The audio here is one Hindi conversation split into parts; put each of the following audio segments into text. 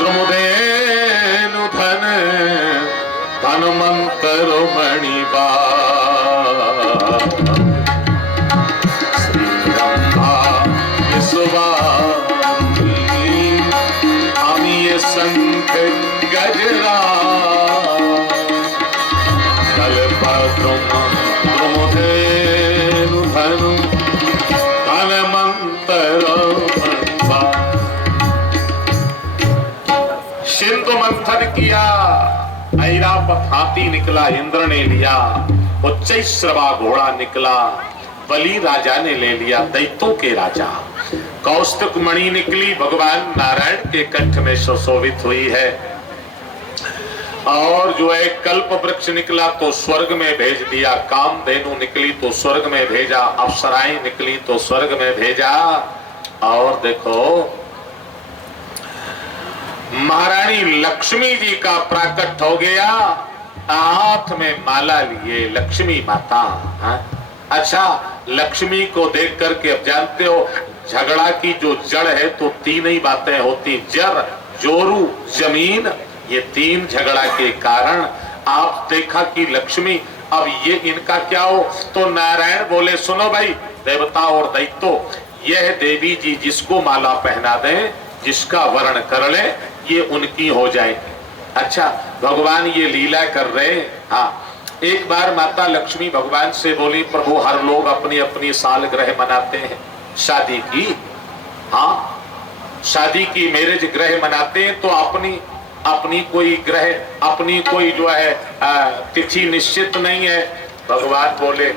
द्रुमदेनु धन धनमंतर मणिबा श्री रंभा আমি শঙ্খ গজরা কল্পদ্রুম দ্রুমধেনু ধনু ধনমন্তর मणिबा। सिंधु मंथन किया, ऐरावत हाथी निकला, इंद्र ने लिया, उच्चैश्रवा घोड़ा निकला, बलि राजा ने ले लिया, दैत्यों के राजा। कौस्तुभ मणि निकली, भगवान नारायण के कंठ में सुशोभित हुई है। और जो है कल्प वृक्ष निकला तो स्वर्ग में भेज दिया, कामधेनु निकली तो स्वर्ग में भेजा, अप्सराएं निकली तो स्वर्ग में भेजा। और देखो महारानी लक्ष्मी जी का प्राकट हो गया, हाथ में माला लिए लक्ष्मी माता। अच्छा, लक्ष्मी को देख करके अब जानते हो झगड़ा की जो जड़ है तो तीन ही बातें होती, जर जोरू जमीन, ये तीन झगड़ा के कारण आप देखा कि लक्ष्मी, अब ये इनका क्या हो, तो नारायण बोले सुनो भाई देवता और दैत्यो, यह देवी जी जिसको माला पहना दें, जिसका वर्ण कर ले, ये उनकी हो जाएगी। अच्छा, भगवान ये लीला कर रहे। हाँ, एक बार माता लक्ष्मी भगवान से बोली प्रभु हर लोग अपनी अपनी सालगिरह मनाते हैं, शादी की, हाँ शादी की मैरिज ग्रह मनाते हैं, तो अपनी अपनी कोई ग्रह, अपनी कोई जो है तिथि निश्चित नहीं है। भगवान बोले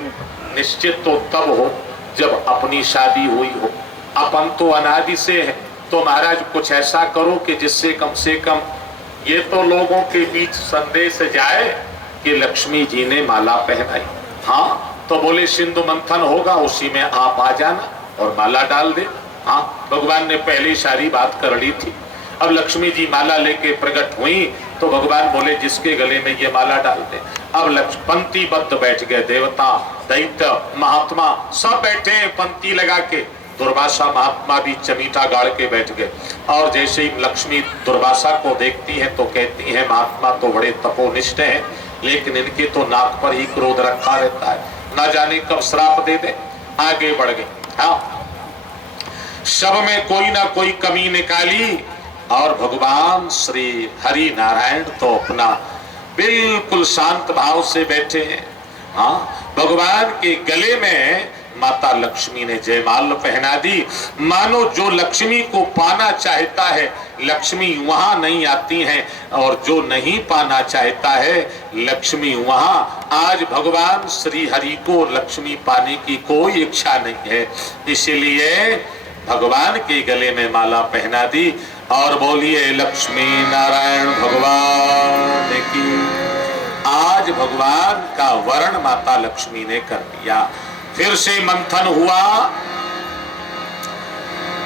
निश्चित तो तब हो जब अपनी शादी हुई हो, अपन तो अनादि से है, तो महाराज कुछ ऐसा करो कि जिससे कम से कम ये तो लोगों के बीच संदेश जाए कि लक्ष्मी जी ने माला पहनाई। हाँ, तो बोले सिंधु मंथन होगा, उसी में आप आ जाना और माला डाल दे। हाँ, भगवान ने पहले सारी बात कर ली थी। अब लक्ष्मी जी माला लेके प्रकट हुई तो भगवान बोले जिसके गले में ये माला डाल दे। अब पंक्तिबद्ध बैठ गए, देवता दैत्य महात्मा सब बैठे पंक्ति लगा के। दुर्वासा महात्मा भी चमीठा गाड़ के बैठ गए। और जैसे ही लक्ष्मी दुर्वासा को देखती है तो कहती है महात्मा तो बड़े तपोनिष्ठ हैं, लेकिन इनके तो नाक पर ही क्रोध रखा रहता है, ना जाने कब श्राप दे दे। आगे बढ़ गए। हाँ, सब में कोई ना कोई कमी निकाली और भगवान श्री हरि नारायण तो अपना बिल्कुल शांत भाव से बैठे हैं। हाँ, भगवान के गले में माता लक्ष्मी ने जयमाल पहना दी। मानो जो लक्ष्मी को पाना चाहता है लक्ष्मी वहां नहीं आती हैं, और जो नहीं पाना चाहता है लक्ष्मी वहां। आज भगवान श्री हरि को लक्ष्मी पाने की कोई इच्छा नहीं है, इसीलिए भगवान के गले में माला पहना दी। और बोलिए लक्ष्मी नारायण भगवान की। आज भगवान का वर्ण माता लक्ष्मी ने कर दिया। फिर से मंथन हुआ,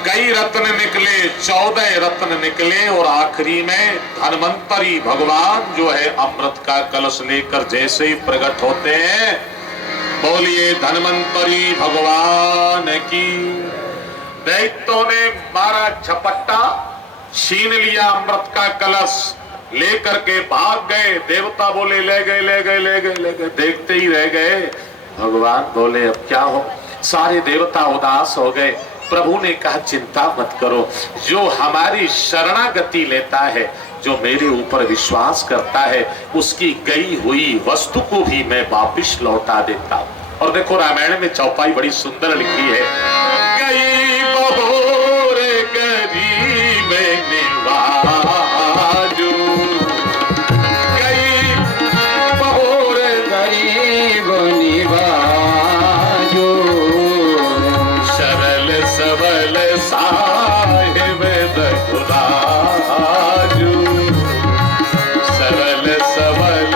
कई रत्न निकले, 14 रत्न निकले, और आखिरी में धन्वंतरी भगवान जो है अमृत का कलश लेकर जैसे ही प्रकट होते हैं, बोलिए धन्वंतरी भगवान की। दैत्यों ने मारा झपट्टा, छीन लिया अमृत का कलश, लेकर के भाग गए। देवता बोले ले गए ले गए ले गए ले गए, देखते ही रह गए। भगवान बोले अब क्या हो, सारे देवता उदास हो गए। प्रभु ने कहा चिंता मत करो, जो हमारी शरणागति लेता है, जो मेरे ऊपर विश्वास करता है, उसकी गई हुई वस्तु को भी मैं वापिस लौटा देता हूँ। और देखो रामायण में चौपाई बड़ी सुंदर लिखी है, गई बहोर गरीब निवाजो, गई बहोर गरीब निवाजो, सरल सबल साहिब दखुराजो, सरल सबल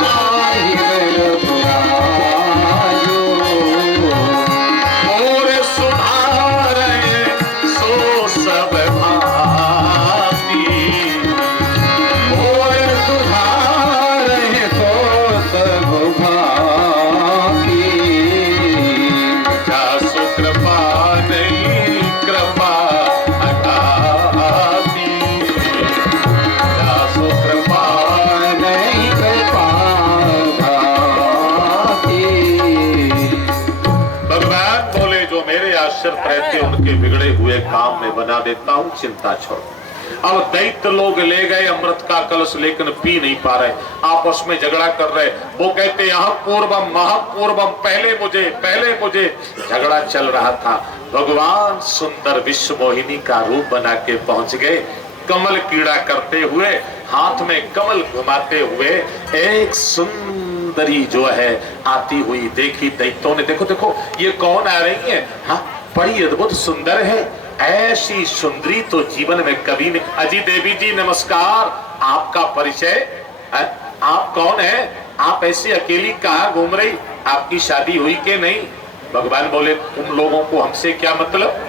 साहिब दखुराजो, मोर उनके बिगड़े हुए काम में बना देता हूं, चिंता छोड़। अब दैत्य लोग ले गए अमृत का कलश, लेकिन पी नहीं पा रहे, आपस में झगड़ा कर रहे। वो कहते यहाँ पूर्वम महापूर्वम, पहले मुझे झगड़ा चल रहा था। भगवान सुंदर विश्व मोहिनी का रूप बना के पहुंच गए, कमल कीड़ा करते हुए, हाथ में कमल घुमाते हुए एक सुंदरी जो है आती हुई देखी। दैत्यों ने देखो देखो ये कौन आ रही है, हाँ बड़ी अद्भुत सुंदर है, ऐसी सुंदरी तो जीवन में कभी नहीं। अजी देवी जी नमस्कार, आपका परिचय, आप कौन है, आप ऐसी अकेली कहाँ घूम रही, आपकी शादी हुई के नहीं? भगवान बोले तुम लोगों को हमसे क्या मतलब?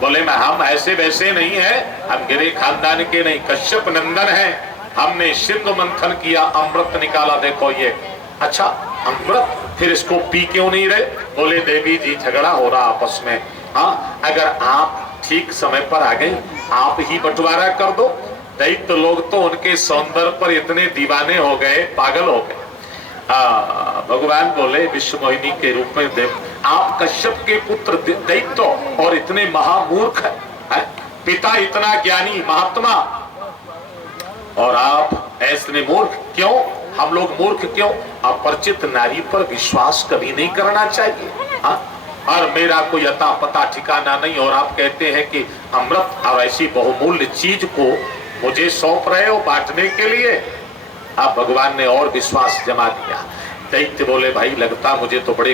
बोले मैं हम ऐसे वैसे नहीं है, हम गिरे खानदान के नहीं, कश्यप नंदन है, हमने सिंधु मंथन किया, अमृत निकाला, देखो ये। अच्छा अमृत, फिर इसको पी क्यों नहीं रहे? बोले देवी जी झगड़ा हो रहा आपस में, हाँ अगर आप ठीक समय पर आ गए, आप ही बंटवारा कर दो। दैत्य लोग तो उनके सौंदर्य पर इतने दीवाने हो गए, पागल हो गए। भगवान बोले विश्व मोहिनी के रूप में देव, आप कश्यप के पुत्र दैत्य और इतने महामूर्ख है? पिता इतना ज्ञानी महात्मा और आप ऐसे मूर्ख क्यों? हम लोग मूर्ख क्यों? अपरिचित नारी पर विश्वास कभी नहीं करना चाहिए, हाँ? और मेरा कोई अता पता ठिकाना नहीं, और आप कहते हैं कि अमृत और ऐसी बहुमूल्य चीज को मुझे सौंप रहे हो बांटने के लिए। अब भगवान ने और विश्वास जमा दिया। दैत्य बोले भाई लगता मुझे तो बड़े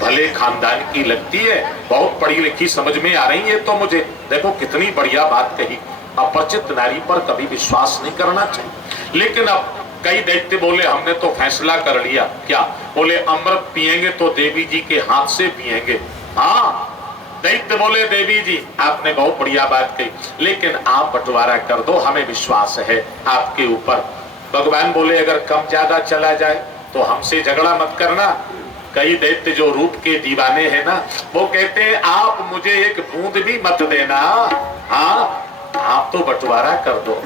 भले खानदान की लगती है, बहुत पढ़ी लिखी समझ में आ रही है, तो मुझे देखो कितनी बढ़िया बात कही, अपरिचित नारी पर कभी विश्वास नहीं करना चाहिए। लेकिन अब कई दैत्य बोले हमने तो फैसला कर लिया। क्या? बोले अमृत पिएंगे तो देवी जी के हाथ से पिएंगे। हाँ दैत्य बोले देवी जी आपने बहुत बढ़िया बात कही, लेकिन आप बंटवारा कर दो, हमें विश्वास है आपके ऊपर। भगवान बोले अगर कम ज्यादा चला जाए तो हमसे झगड़ा मत करना। कई दैत्य जो रूप के दीवाने हैं ना, वो कहते हैं आप मुझे एक बूंद भी मत देना, हाँ आप तो बंटवारा कर दो,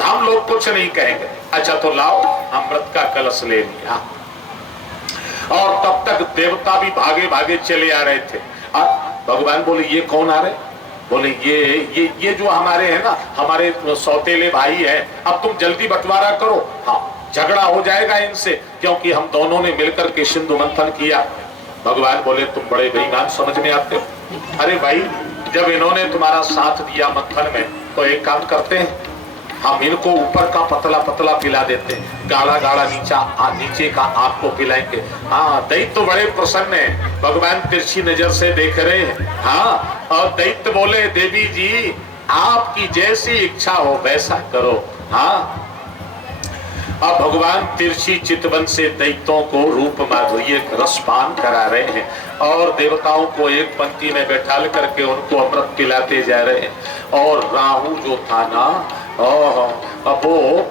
हम लोग कुछ नहीं कहेंगे। अच्छा तो लाओ, अमृत का कलश ले लिया, और तब तक देवता भी भागे भागे चले आ रहे थे। भगवान बोले ये कौन आ रहे? बोले ये जो हमारे हैं ना, हमारे सौतेले भाई हैं, अब तुम जल्दी बंटवारा करो, हाँ झगड़ा हो जाएगा इनसे, क्योंकि हम दोनों ने मिलकर के सिंधु मंथन किया। भगवान बोले तुम बड़े बेईमान समझ में आते हो। अरे भाई जब इन्होंने तुम्हारा साथ दिया मंथन में, तो एक काम करते हैं, हम इनको ऊपर का पतला पतला पिला देते हैं, गाढ़ा गाढ़ा नीचे का आपको पिलाएंगे। हाँ दैत्य तो बड़े प्रसन्न है, भगवान तिरछी नजर से देख रहे हैं। हाँ और दैत्य बोले देवी जी आपकी जैसी इच्छा हो वैसा करो। हाँ अब भगवान तिरछी चितवन से दैत्यों को रूप माधुर्य रसपान करा रहे हैं, और देवताओं को एक पंक्ति में बैठाल करके उनको अमृत पिलाते जा रहे हैं। और राहु जो था ना, अब वो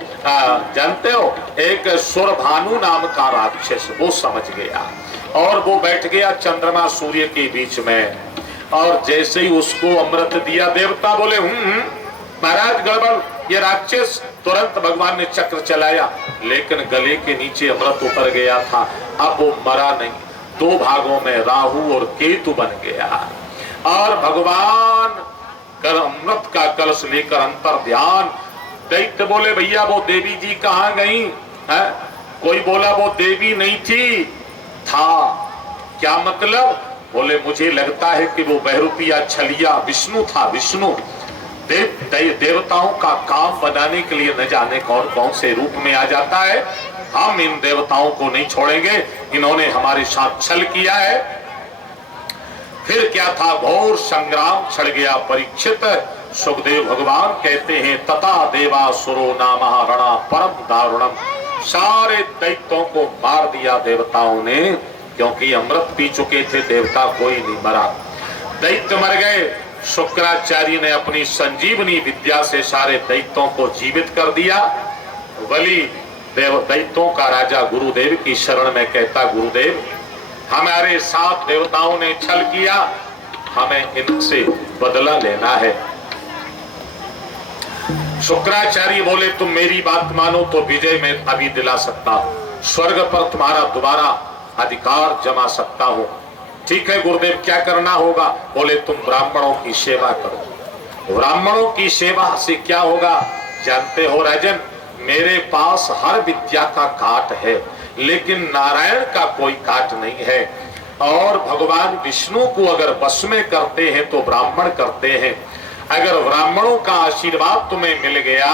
जानते हो एक सुरभानु नाम का राक्षस, वो समझ गया और वो बैठ गया चंद्रमा सूर्य के बीच में, और जैसे ही उसको अमृत दिया देवता बोले महाराज गड़बड़, ये राक्षस। तुरंत भगवान ने चक्र चलाया, लेकिन गले के नीचे अमृत उतर गया था। अब वो मरा नहीं, दो भागों में राहु और केतु बन गया, और भगवान अमृत का कलश लेकर अंतर ध्यान। दैत्य बोले भैया वो देवी जी कहाँ गई है? कोई बोला वो देवी नहीं थी, था। क्या मतलब? बोले मुझे लगता है कि वो बहरूपिया छलिया विष्णु था, विष्णु। देवताओं का काम बनाने के लिए न जाने कौन कौन से रूप में आ जाता है। हम इन देवताओं को नहीं छोड़ेंगे, इन्होंने हमारे साथ छल किया है। फिर क्या था, घोर संग्राम छिड़ गया परीक्षित। सुखदेव भगवान कहते हैं तथा देवासुरो नामः रणा परम दारुणम। सारे दैत्यों को मार दिया देवताओं ने, क्योंकि अमृत पी चुके थे देवता, कोई नहीं मरा। दैत्य मर गए। शुक्राचार्य ने अपनी संजीवनी विद्या से सारे दैत्यों को जीवित कर दिया। बलि दैत्यों का राजा गुरुदेव की शरण में कहता, गुरुदेव हमारे साथ देवताओं ने छल किया, हमें इनसे बदला लेना है। शुक्राचार्य बोले तुम मेरी बात मानो तो विजय मैं अभी दिला सकता हूं, स्वर्ग पर तुम्हारा दोबारा अधिकार जमा सकता हूं। ठीक है गुरुदेव, क्या करना होगा? बोले तुम ब्राह्मणों की सेवा करो। ब्राह्मणों की सेवा से क्या होगा जानते हो राजन? मेरे पास हर विद्या का काट है, लेकिन नारायण का कोई काट नहीं है। और भगवान विष्णु को अगर वश में करते हैं तो ब्राह्मण करते हैं। अगर ब्राह्मणों का आशीर्वाद तुम्हें मिल गया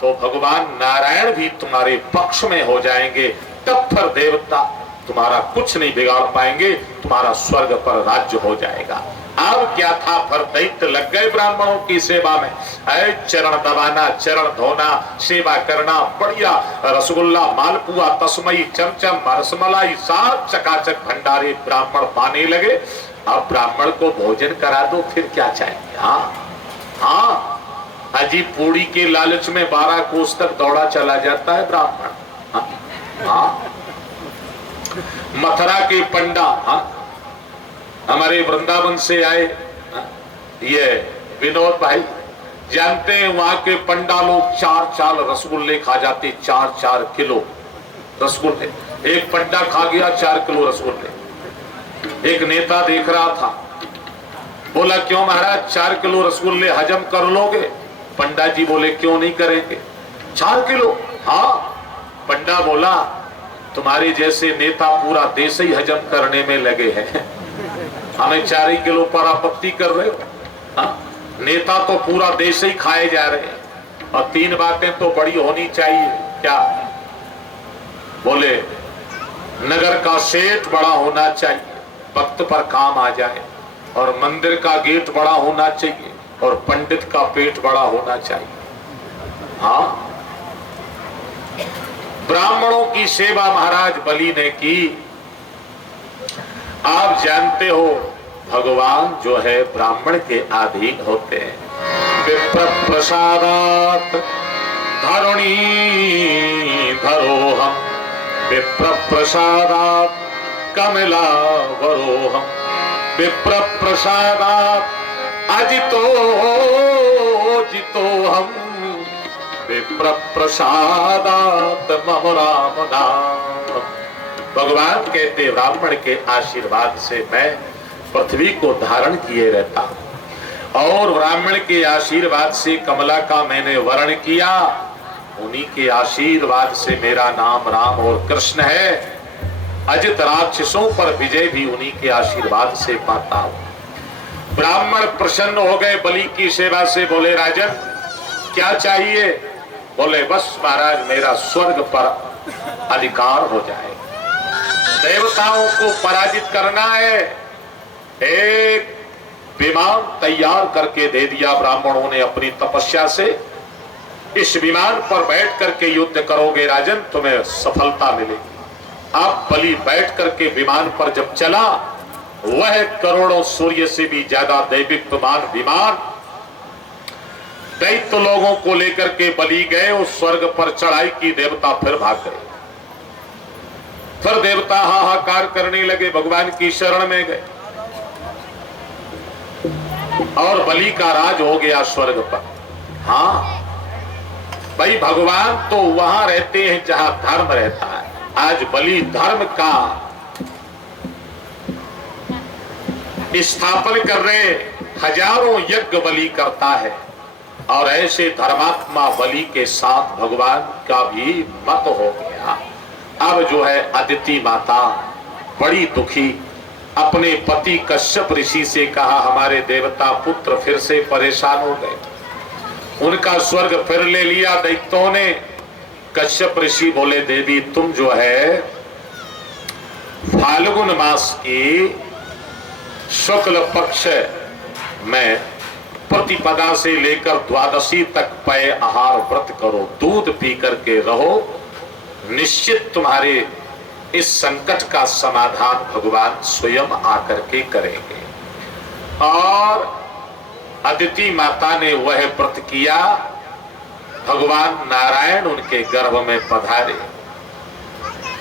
तो भगवान नारायण भी तुम्हारे पक्ष में हो जाएंगे। तब फिर देवता तुम्हारा कुछ नहीं बिगाड़ पाएंगे, तुम्हारा स्वर्ग पर राज्य हो जाएगा। अब क्या था, फिर दैत्य लग गए ब्राह्मणों की सेवा में। चरण दबाना, चरण धोना, सेवा करना, बढ़िया रसगुल्ला, मालपुआ, तस्मई, चमचम, रसमलाई, सात चकाचक भंडारे ब्राह्मण पाने लगे। अब ब्राह्मण को भोजन करा दो, फिर क्या चाहिए? हाँ, अजी पूड़ी के लालच में 12 कोस तक दौड़ा चला जाता है ब्राह्मण। हाँ, मथुरा के पंडा, हाँ, हमारे वृंदावन से आए, ये विनोद भाई जानते हैं, वहां के पंडा लोग 4 रसगुल्ले खा जाते, 4 किलो रसगुल्ले। एक पंडा खा गया 4 किलो रसगुल्ले। एक नेता देख रहा था, बोला क्यों महाराज 4 किलो रसगुल्ले हजम कर लोगे? पंडा जी बोले क्यों नहीं करेंगे? 4 किलो? हाँ। पंडा बोला तुम्हारे जैसे नेता पूरा देश ही हजम करने में लगे हैं, हमें 4 किलो पर आपत्ति कर रहे हो? हाँ? नेता तो पूरा देश ही खाए जा रहे हैं। और 3 बातें तो बड़ी होनी चाहिए। क्या? बोले नगर का सेठ बड़ा होना चाहिए, वक्त पर काम आ जाए, और मंदिर का गेट बड़ा होना चाहिए, और पंडित का पेट बड़ा होना चाहिए। हाँ, ब्राह्मणों की सेवा महाराज बलि ने की। आप जानते हो भगवान जो है ब्राह्मण के अधीन होते हैं। विप्र प्रसादात धरुणी धरोहम, विप्र प्रसादात कमला वरोहम, विप्र प्रसादात अजितो जितो हम, विप्र प्रसादात मम राम नाम। भगवान कहते ब्राह्मण के आशीर्वाद से मैं पृथ्वी को धारण किए रहता हूं, और ब्राह्मण के आशीर्वाद से कमला का मैंने वर्ण किया, उन्हीं के आशीर्वाद से मेरा नाम राम और कृष्ण है। अजित राक्षसों पर विजय भी उन्हीं के आशीर्वाद से पाता हूं। ब्राह्मण प्रसन्न हो गए बलि की सेवा से। बोले राजन क्या चाहिए? बोले बस महाराज मेरा स्वर्ग पर अधिकार हो जाए, देवताओं को पराजित करना है। एक विमान तैयार करके दे दिया ब्राह्मणों ने अपनी तपस्या से। इस विमान पर बैठ करके युद्ध करोगे राजन, तुम्हें सफलता मिलेगी। अब बलि बैठ करके विमान पर जब चला, वह करोड़ों सूर्य से भी ज्यादा दैवित्वमान विमान दैत्य लोगों को लेकर के बलि गए। उस स्वर्ग पर चढ़ाई की, देवता फिर भाग गए। फिर देवता हाहाकार करने लगे, भगवान की शरण में गए, और बलि का राज हो गया स्वर्ग पर। हाँ भाई, भगवान तो वहां रहते हैं जहां धर्म रहता है। आज बलि धर्म का स्थापन कर रहे, हजारों यज्ञ बलि करता है, और ऐसे धर्मात्मा बलि के साथ भगवान का भी मत हो गया। अब जो है अदिति माता बड़ी दुखी, अपने पति कश्यप ऋषि से कहा हमारे देवता पुत्र फिर से परेशान हो गए, उनका स्वर्ग फिर ले लिया दैत्यों ने। कश्यप ऋषि बोले देवी तुम जो है फाल्गुन मास की शुक्ल पक्ष में प्रतिपदा से लेकर द्वादशी तक पेय आहार व्रत करो, दूध पी करके रहो, निश्चित तुम्हारे इस संकट का समाधान भगवान स्वयं आकर के करेंगे। और अदिति माता ने वह व्रत किया। भगवान नारायण उनके गर्भ में पधारे,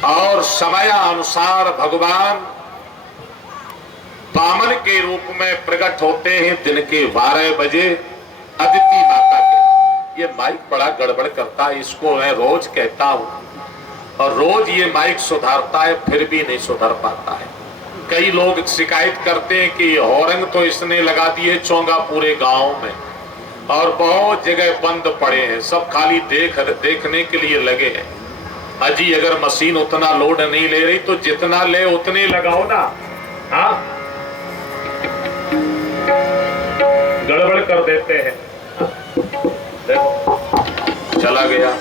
और समय अनुसार भगवान वामन के रूप में प्रकट होते हैं दिन के 12 बजे अदिति माता के। ये माइक बड़ा गड़बड़ करता है, इसको मैं रोज कहता हूं, और रोज ये माइक सुधारता है फिर भी नहीं सुधर पाता है। कई लोग शिकायत करते हैं कि हॉर्न तो इसने लगा दिए चोंगा पूरे गांव में, और बहुत जगह बंद पड़े हैं, सब खाली देखने के लिए लगे हैं। अजी अगर मशीन उतना लोड नहीं ले रही तो जितना ले उतने लगाओ ना। हाँ, गड़बड़ कर देते हैं। देखो चला गया,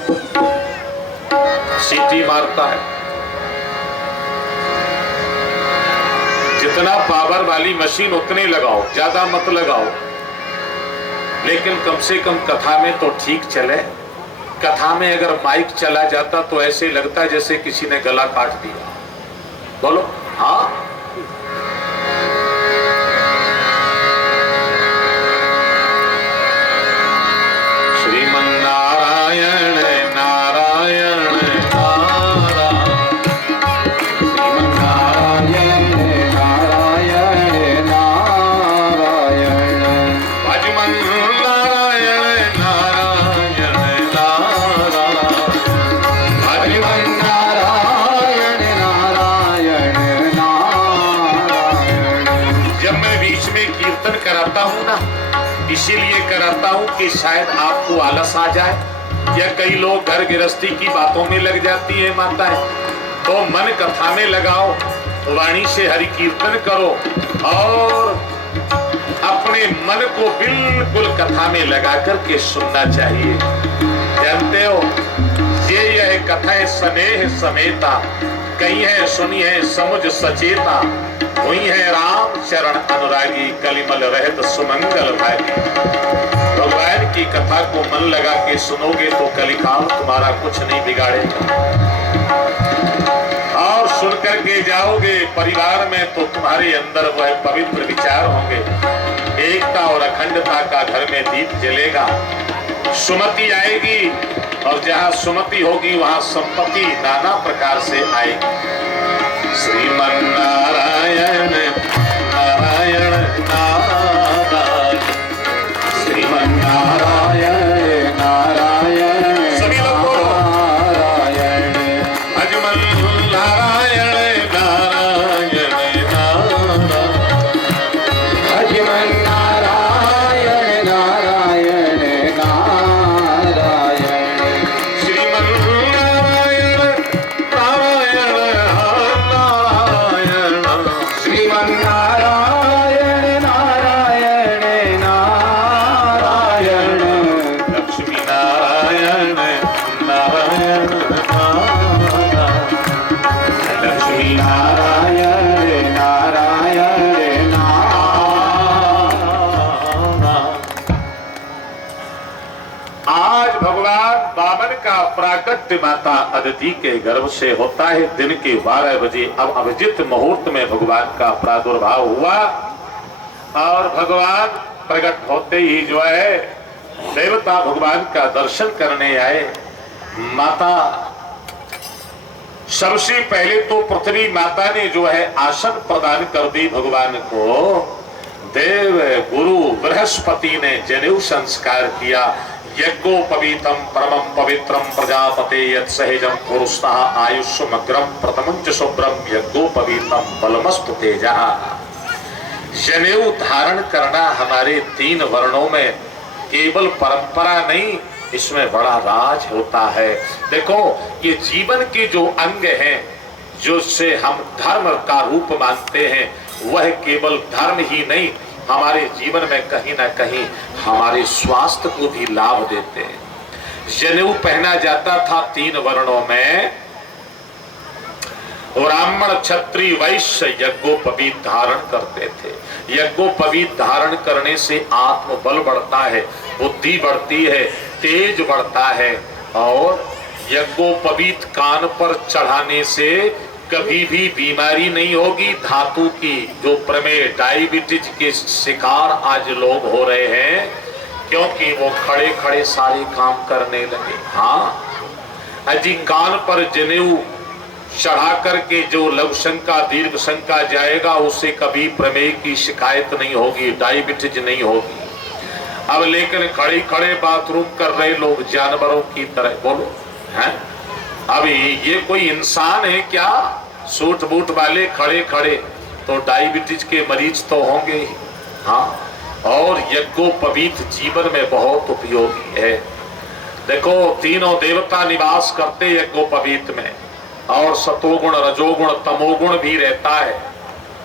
सीटी मारता है। जितना पावर वाली मशीन उतने लगाओ, ज्यादा मत लगाओ, लेकिन कम से कम कथा में तो ठीक चले। कथा में अगर माइक चला जाता तो ऐसे लगता जैसे किसी ने गला काट दिया। बोलो हाँ। श्रीमन्नारायण नारायण इसीलिए कराता हूं कि शायद आपको आलस आ जाए, या कई लोग घर गृहस्थी की बातों में लग जाती है माताएं, तो मन कथा में लगाओ, वाणी से हरि कीर्तन करो और अपने मन को बिल्कुल कथा में लगा करके सुनना चाहिए। जानते हो यह कथा स्नेह समेता, कही है सुनी है समुझ सचेता, हुई है राम चरण अनुरागी, कलिमल रहत सुमंगल भागी। भगवान की कथा को मन लगा के सुनोगे तो कलिकाल तुम्हारा कुछ नहीं बिगाड़ेगा, और सुन करके जाओगे परिवार में तो तुम्हारे अंदर वह पवित्र विचार होंगे, एकता और अखंडता का घर में दीप जलेगा, सुमति आएगी, और जहाँ सुमति होगी वहाँ संपत्ति नाना प्रकार से आएगी। श्रीमन्नारायण नारायण नारायण, श्रीमन्नारायण नारायण, सभी लोग नारायण, अजमल नारायण नारायण नारायण, अजमल नारायण नारायण नारायण, श्रीमन्नारायण नारायण नारायण नारायण नारायण, लक्ष्मी नारायण नारायण लक्ष्मी नारायण नारायण आज भगवान वामन का प्राकट्य माता अदिति के गर्भ से होता है। दिन के 12 बजे अब अभिजित मुहूर्त में भगवान का प्रादुर्भाव हुआ, और भगवान प्रकट होते ही जो है देवता भगवान का दर्शन करने आए। माता सबसे पहले तो पृथ्वी माता ने जो है आसन प्रदान कर दी भगवान को। देव गुरु बृहस्पति ने जनेऊ संस्कार किया। यज्ञोपवीतम परमं पवित्रम प्रजापते यत् सहजम पुरुषतः आयुष्मग्रम प्रथमं च शुभ्रम यज्ञोपवीतम बलमस्तु तेजः। जनेऊ धारण करना हमारे 3 वर्णों में केवल परंपरा नहीं, इसमें बड़ा राज होता है। देखो ये जीवन के जो अंग हैं, जो से हम धर्म का रूप मानते हैं, वह केवल धर्म ही नहीं, हमारे जीवन में कहीं ना कहीं हमारे स्वास्थ्य को भी लाभ देते हैं। जनेऊ पहना जाता था 3 वर्णों में, ब्राह्मण क्षत्रिय वैश्य यज्ञोपवीत धारण करते थे। यज्ञोपवीत धारण करने से आत्मबल बढ़ता है, बुद्धि बढ़ती है, तेज बढ़ता है, और यज्ञोपवीत कान पर चढ़ाने से कभी भी बीमारी नहीं होगी। धातु की जो प्रमेय डायबिटीज के शिकार आज लोग हो रहे हैं, क्योंकि वो खड़े खड़े सारे काम करने लगे। हाँ अजी कान पर जनेऊ चढ़ा करके जो लघु शंका दीर्घ शंका जाएगा, उसे कभी प्रमेय की शिकायत नहीं होगी, डायबिटीज नहीं होगी। अब लेकिन खड़े खड़े बाथरूम कर रहे लोग जानवरों की तरह। बोलो हैं, अभी ये कोई इंसान है क्या? सूट बूट वाले खड़े खड़े तो डायबिटीज के मरीज तो होंगे ही। हाँ, और यज्ञोपवीत जीवन में बहुत उपयोगी है। देखो, तीनों देवता निवास करते यज्ञोपवीत में, और सतोगुण, रजोगुण, तमोगुण भी रहता है।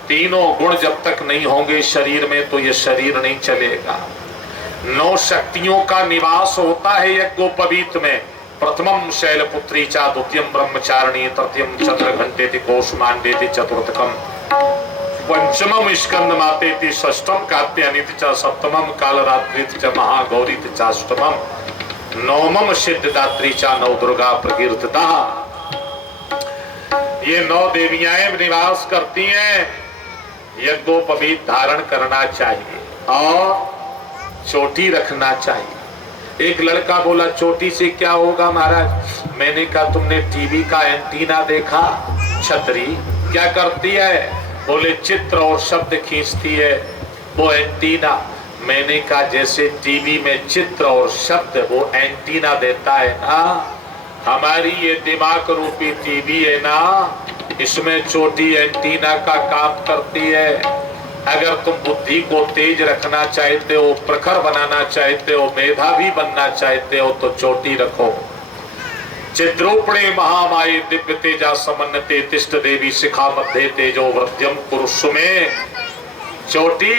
तीनों गुण जब तक नहीं होंगे शरीर में तो ये शरीर नहीं चलेगा। 9 शक्तियों का निवास होता है यज्ञोपवीत में। प्रथमम शैलपुत्री चा, द्वितीयम ब्रह्मचारिणी, तृतीयम चंद्रघंटेति, कौशमांडेति, चतुर्थकम पंचमम स्कंद मातेति, षष्ठम कात्यायनीति च, सप्तमम कालरात्रिति च, महागौरीति च, अष्टमम नवमम सिद्धदात्री चा, नव दुर्गा प्रकीर्तिता। ये 9 देवियां निवास करती हैं। यज्ञोपवीत धारण करना चाहिए और चोटी रखना चाहिए। एक लड़का बोला, चोटी से क्या होगा महाराज? मैंने कहा, तुमने टीवी का एंटीना देखा? छतरी क्या करती है? बोले, चित्र और शब्द खींचती है वो एंटीना। मैंने कहा, जैसे टीवी में चित्र और शब्द वो एंटीना देता है ना, हमारी ये दिमाग रूपी टीवी है ना, इसमें चोटी एंटीना का काम करती है। अगर तुम बुद्धि को तेज रखना चाहते हो, प्रखर बनाना चाहते हो, मेधावी बनना चाहते हो, तो चोटी रखो। चिद्रूपणे महामाये दिव्य तेजा समन्नते तिष्ठ देवी शिखा मध्य तेजो वृद्ध्यम पुरुष में। चोटी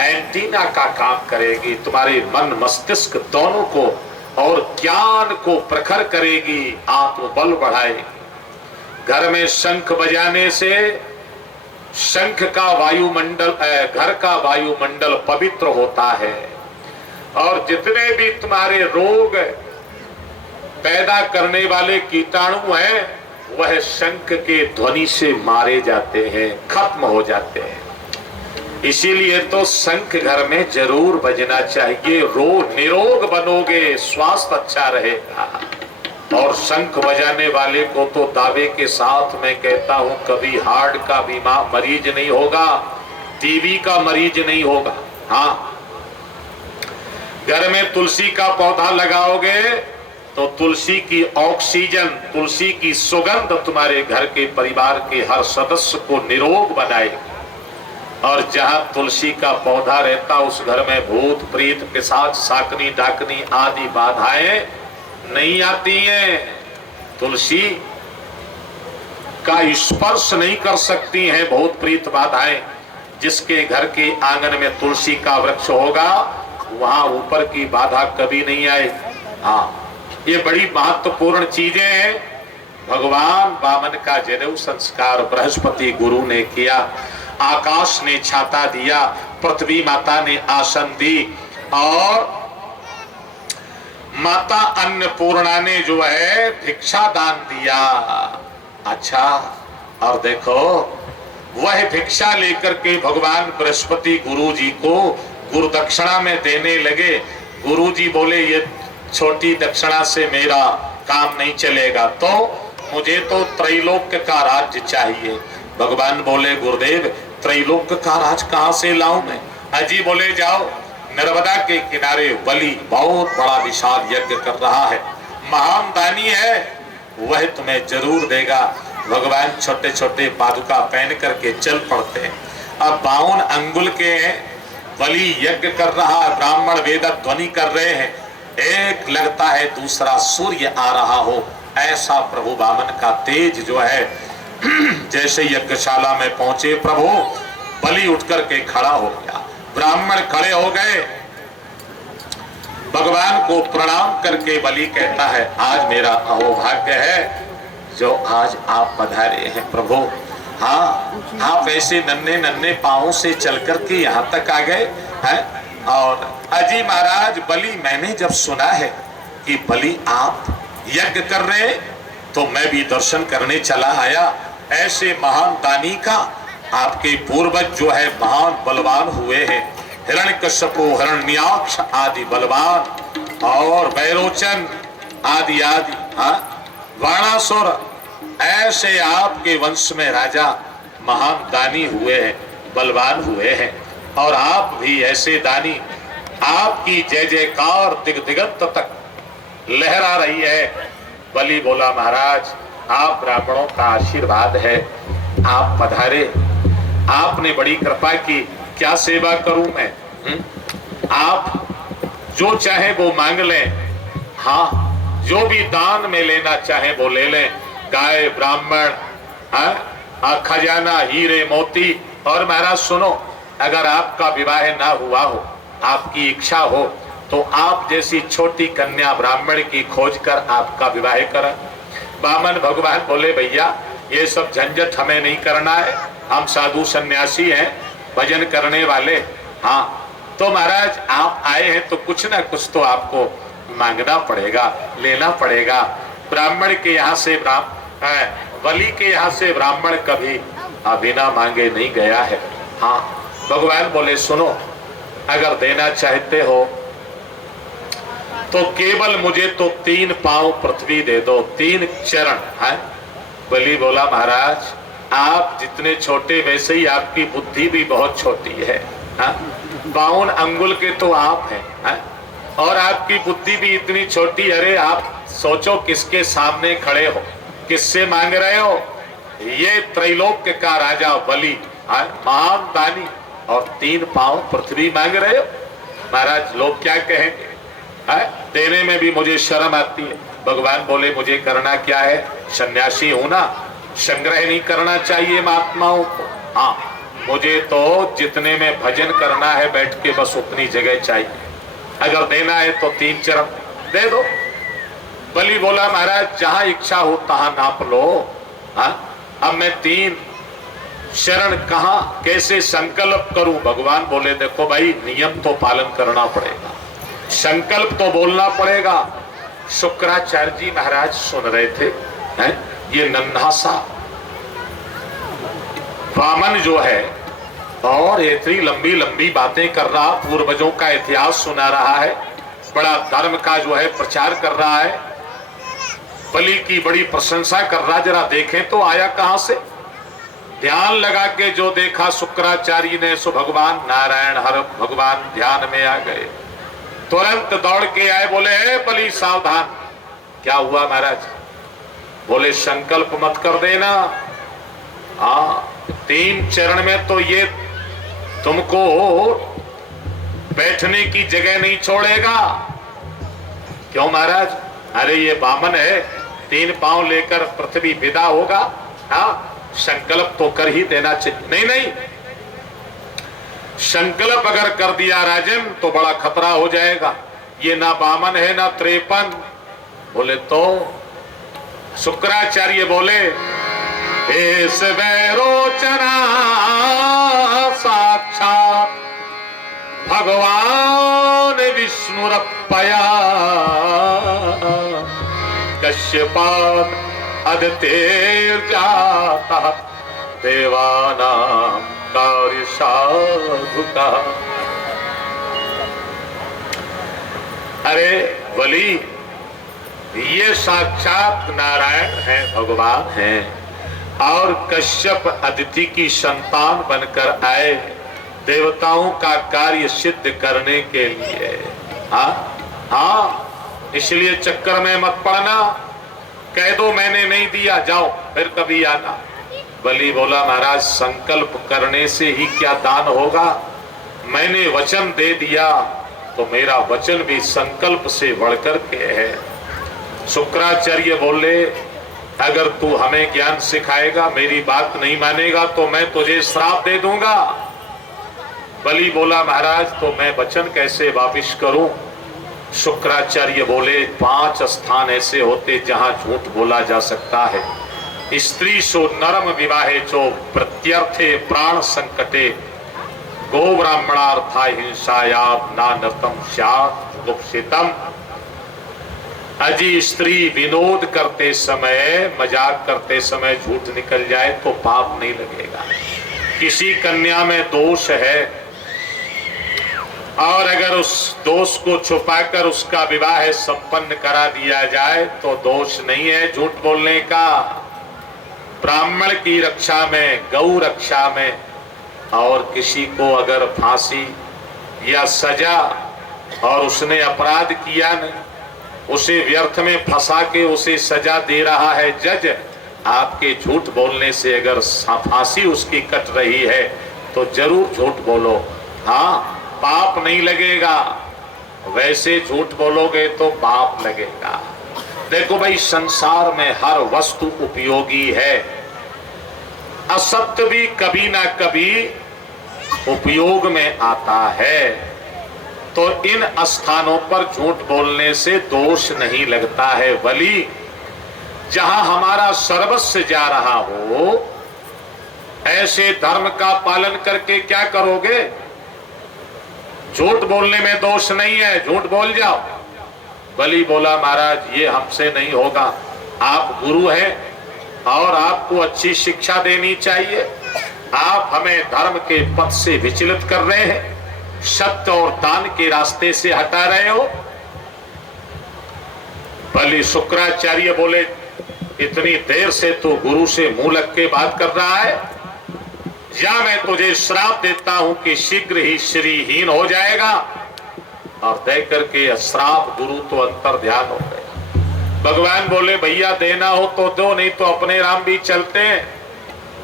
एंटीना का काम करेगी, तुम्हारे मन मस्तिष्क दोनों को और ज्ञान को प्रखर करेगी, आत्मबल बढ़ाएगी। घर में शंख बजाने से शंख का वायुमंडल, घर का वायुमंडल पवित्र होता है, और जितने भी तुम्हारे रोग पैदा करने वाले कीटाणु हैं वह शंख के ध्वनि से मारे जाते हैं, खत्म हो जाते हैं। इसीलिए तो शंख घर में जरूर बजना चाहिए। निरोग बनोगे, स्वास्थ्य अच्छा रहेगा। और शंख बजाने वाले को तो दावे के साथ मैं कहता हूं, कभी हार्ट का बीमार मरीज नहीं होगा, टीबी का मरीज नहीं होगा। हाँ, घर में तुलसी का पौधा लगाओगे तो तुलसी की ऑक्सीजन, तुलसी की सुगंध तुम्हारे घर के परिवार के हर सदस्य को निरोग बनाएगी। और जहां तुलसी का पौधा रहता उस घर में भूत प्रेत पिशाच शाकनी डाकनी आदि बाधाएं नहीं आती हैं। तुलसी का स्पर्श नहीं कर सकती हैं भूत प्रेत बाधाएं। जिसके घर के आंगन में तुलसी का वृक्ष होगा वहां ऊपर की बाधा कभी नहीं आएगी। हाँ, ये बड़ी महत्वपूर्ण चीजें हैं। भगवान वामन का जनेऊ संस्कार बृहस्पति गुरु ने किया, आकाश ने छाता दिया, पृथ्वी माता ने आसन दी, और माता अन्नपूर्णा ने जो है भिक्षा दान दिया। अच्छा, और देखो वह भिक्षा लेकर के भगवान बृहस्पति गुरु जी को गुरु दक्षिणा में देने लगे। गुरु जी बोले, ये छोटी दक्षिणा से मेरा काम नहीं चलेगा, तो मुझे तो त्रैलोक्य का राज्य चाहिए। भगवान बोले, गुरुदेव त्रैलोक्य का राज कहां से लाऊं मैं? अजी बोले, जाओ नर्मदा के किनारे बलि बहुत बड़ा विशाल यज्ञ कर रहा है, महान दानी है, वह तुम्हें जरूर देगा। भगवान छोटे छोटे पादुका पहन करके चल पड़ते हैं। अब 52 अंगुल के बलि यज्ञ कर रहा, ब्राह्मण वेद ध्वनि कर रहे हैं, एक लगता है दूसरा सूर्य आ रहा हो, ऐसा प्रभु वामन का तेज जो है। जैसे यज्ञशाला में पहुंचे प्रभु, बलि उठ करके खड़ा हो गया, ब्राह्मण खड़े हो गए, भगवान को प्रणाम करके बलि कहता है, आज मेरा अहोभाग्य है जो आज आप पधारे हैं प्रभु। हाँ, आप ऐसे नन्हे नन्हे पांवों से चल करके यहाँ तक आ गए हैं। और अजी महाराज, बलि मैंने जब सुना है कि बलि आप यज्ञ कर रहे हैं तो मैं भी दर्शन करने चला आया। ऐसे महान दानी का आपके पूर्वज जो है महान बलवान हुए हैं, हिरण्यकश्यपु, हिरण्याक्ष आदि बलवान, और बैरोचन आदि आदि, वाणासुर, ऐसे आपके वंश में राजा महान दानी हुए हैं, बलवान हुए हैं। और आप भी ऐसे दानी, आपकी जय जयकार दिगंत तक लहरा रही है। बलि बोला, महाराज आप ब्राह्मणों का आशीर्वाद है, आप पधारे, आपने बड़ी कृपा की, क्या सेवा करूं मैं? आप जो चाहे वो मांग लें, हाँ जो भी दान में लेना चाहे वो ले लें, गाय, ब्राह्मण, खजाना, हीरे, मोती। और महाराज सुनो, अगर आपका विवाह ना हुआ हो, आपकी इच्छा हो, तो आप जैसी छोटी कन्या ब्राह्मण की खोज कर आपका विवाह करें। बामन भगवान बोले भैया ये सब झंझट हमें नहीं करना है, हम साधु सन्यासी हैं, भजन करने वाले। हाँ तो महाराज आप आए हैं तो कुछ ना कुछ तो आपको मांगना पड़ेगा, लेना पड़ेगा। ब्राह्मण के यहाँ से बलि के यहाँ से ब्राह्मण कभी बिना मांगे नहीं गया है। हाँ भगवान बोले सुनो, अगर देना चाहते हो तो केवल मुझे तो 3 पांव पृथ्वी दे दो, 3 चरण है। बलि बोला महाराज आप जितने छोटे वैसे ही आपकी बुद्धि भी बहुत छोटी है। 52 अंगुल के तो आप हैं, और आपकी बुद्धि भी इतनी छोटी। अरे आप सोचो किसके सामने खड़े हो, किससे मांग रहे हो? ये त्रैलोक्य का राजा बलि, महान दानी, और 3 पांव पृथ्वी मांग रहे हो। महाराज लोग क्या कहेंगे? देने में भी मुझे शर्म आती है। भगवान बोले मुझे करना क्या है, सन्यासी हूं ना, संग्रह नहीं करना चाहिए महात्माओं को। हाँ मुझे तो जितने में भजन करना है बैठ के बस उतनी जगह चाहिए। अगर देना है तो 3 चरण दे दो। बलि बोला महाराज जहां इच्छा हो तहां नाप लो। अब मैं 3 शरण कहां कैसे संकल्प करूं? भगवान बोले देखो भाई नियम तो पालन करना पड़ेगा, संकल्प तो बोलना पड़ेगा। शुक्राचार्य जी महाराज सुन रहे थे, ये नन्हा सा वामन जो है और इतनी लंबी लंबी बातें कर रहा, पूर्वजों का इतिहास सुना रहा है, बड़ा धर्म का जो है प्रचार कर रहा है, बलि की बड़ी प्रशंसा कर रहा। जरा देखें तो आया कहां से? ध्यान लगा के जो देखा शुक्राचार्य ने सो भगवान नारायण हर भगवान ध्यान में आ गए। तुरंत दौड़ के आए, बोले हे बलि सावधान। क्या हुआ महाराज? बोले संकल्प मत कर देना। हाँ 3 चरण में तो ये तुमको बैठने की जगह नहीं छोड़ेगा। क्यों महाराज? अरे ये बामन है, 3 पांव लेकर पृथ्वी विदा होगा। हाँ संकल्प तो कर ही देना चाहिए। नहीं नहीं, संकल्प अगर कर दिया राजन तो बड़ा खतरा हो जाएगा। ये ना बामन है ना 53। बोले तो शुक्राचार्य बोले एस वैरोचना साक्षात भगवान विष्णुरप्पया कश्यपाद अदतेर्जाता देवानां कार्य साधुका। अरे बलि ये साक्षात नारायण हैं, भगवान हैं, और कश्यप अदिति की संतान बनकर आए देवताओं का कार्य सिद्ध करने के लिए। हाँ इसलिए चक्कर में मत पड़ना, कह दो मैंने नहीं दिया, जाओ फिर कभी आना। बलि बोला महाराज संकल्प करने से ही क्या दान होगा? मैंने वचन दे दिया तो मेरा वचन भी संकल्प से बढ़कर के है। शुक्राचार्य बोले अगर तू हमें ज्ञान सिखाएगा, मेरी बात नहीं मानेगा तो मैं तुझे श्राप दे दूंगा। बलि बोला महाराज तो मैं वचन कैसे वापिस करूं? शुक्राचार्य बोले 5 स्थान ऐसे होते जहां झूठ बोला जा सकता है। स्त्री सो नरम विवाहे चो प्रत्यर्थे प्राण संकटे गो ब्राह्मणार्था हिंसाया नानतम स्यात् गुप्सितम। अजी स्त्री विनोद करते समय, मजाक करते समय झूठ निकल जाए तो पाप नहीं लगेगा। किसी कन्या में दोष है और अगर उस दोष को छुपाकर उसका विवाह संपन्न करा दिया जाए तो दोष नहीं है झूठ बोलने का। ब्राह्मण की रक्षा में, गौ रक्षा में, और किसी को अगर फांसी या सजा और उसने अपराध किया नहीं, उसे व्यर्थ में फंसा के उसे सजा दे रहा है जज, आपके झूठ बोलने से अगर फांसी उसकी कट रही है तो जरूर झूठ बोलो। हाँ, पाप नहीं लगेगा, वैसे झूठ बोलोगे तो पाप लगेगा। देखो भाई, संसार में हर वस्तु उपयोगी है, असत्य भी कभी ना कभी उपयोग में आता है। तो इन स्थानों पर झूठ बोलने से दोष नहीं लगता है। वली, जहां हमारा सर्वस्व जा रहा हो, ऐसे धर्म का पालन करके क्या करोगे? झूठ बोलने में दोष नहीं है, झूठ बोल जाओ। बलि बोला, महाराज ये हमसे नहीं होगा, आप गुरु हैं और आपको अच्छी शिक्षा देनी चाहिए। आप हमें धर्म के पथ से विचलित कर रहे हैं, सत्य और दान के रास्ते से हटा रहे हो। बलि शुक्राचार्य बोले, इतनी देर से तो गुरु से मुंह लग के बात कर रहा है, या मैं तुझे श्राप देता हूं कि शीघ्र ही श्रीहीन हो जाएगा। और दे करके श्राप गुरु तो अंतर ध्यान हो गया। भगवान बोले, भैया देना हो तो दो, नहीं तो अपने राम भी चलते हैं।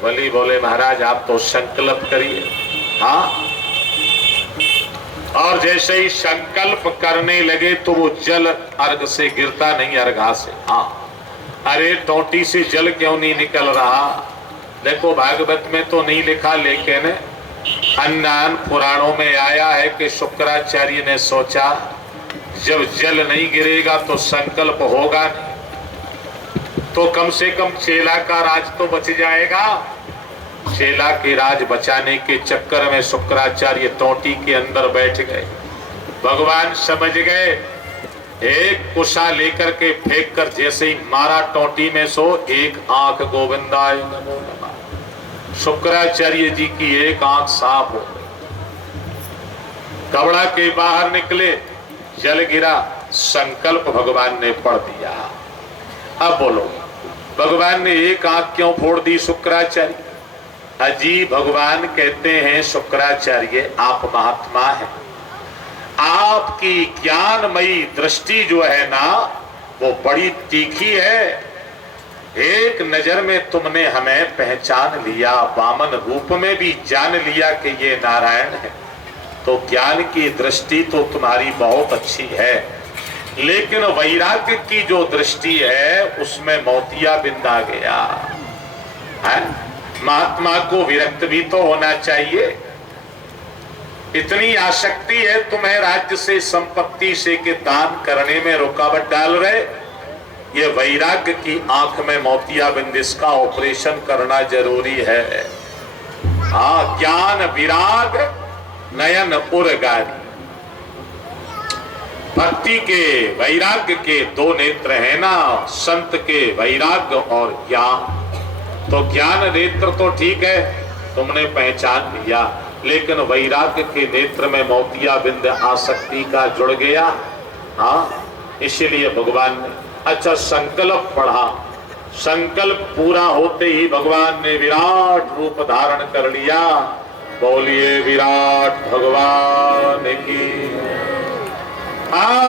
बलि बोले, महाराज आप तो संकल्प करिए। हाँ, और जैसे ही संकल्प करने लगे तो वो जल अर्घ से गिरता नहीं, अर्घा से। हाँ, अरे टोटी से जल क्यों नहीं निकल रहा? देखो भागवत में तो नहीं लिखा, लेकिन अन्य पुराणों में आया है कि शुक्राचार्य ने सोचा जब जल नहीं गिरेगा तो संकल्प होगा नहीं, तो कम से कम चेला का राज तो बच जाएगा। चेला के राज बचाने के चक्कर में शुक्राचार्य टोटी के अंदर बैठ गए। भगवान समझ गए, एक कुशा लेकर के फेंक कर जैसे ही मारा टोटी में, सो एक आंख गोविंदाय नमो नमः, शुक्राचार्य जी की एक आंख साफ हो गई। कबड़ा के बाहर निकले, जल गिरा, संकल्प भगवान ने पढ़ दिया। अब बोलो, भगवान ने एक आंख क्यों फोड़ दी शुक्राचार्य? अजी, भगवान कहते हैं शुक्राचार्य आप महात्मा हैं, आपकी ज्ञानमयी दृष्टि जो है ना वो बड़ी तीखी है। एक नजर में तुमने हमें पहचान लिया, वामन रूप में भी जान लिया कि ये नारायण है, तो ज्ञान की दृष्टि तो तुम्हारी बहुत अच्छी है, लेकिन वैराग्य की जो दृष्टि है उसमें मोतिया बिंद आ गया है। महात्मा को विरक्त भी तो होना चाहिए। इतनी आसक्ति है तुम्हें राज्य से, संपत्ति से कि दान करने में रुकावट डाल रहे। ये वैराग्य की आंख में मोतिया बिंद, इसका ऑपरेशन करना जरूरी है। हाँ, ज्ञान विराग नयन उर्गारी, भक्ति के वैराग्य के दो नेत्र है ना, संत के वैराग्य और ज्ञान। तो ज्ञान नेत्र तो ठीक है, तुमने पहचान लिया, लेकिन वैराग्य के नेत्र में मोतिया बिंद आसक्ति का जुड़ गया। हाँ, इसीलिए भगवान ने अच्छा संकल्प पढ़ा। संकल्प पूरा होते ही भगवान ने विराट रूप धारण कर लिया। बोलिए विराट भगवान की।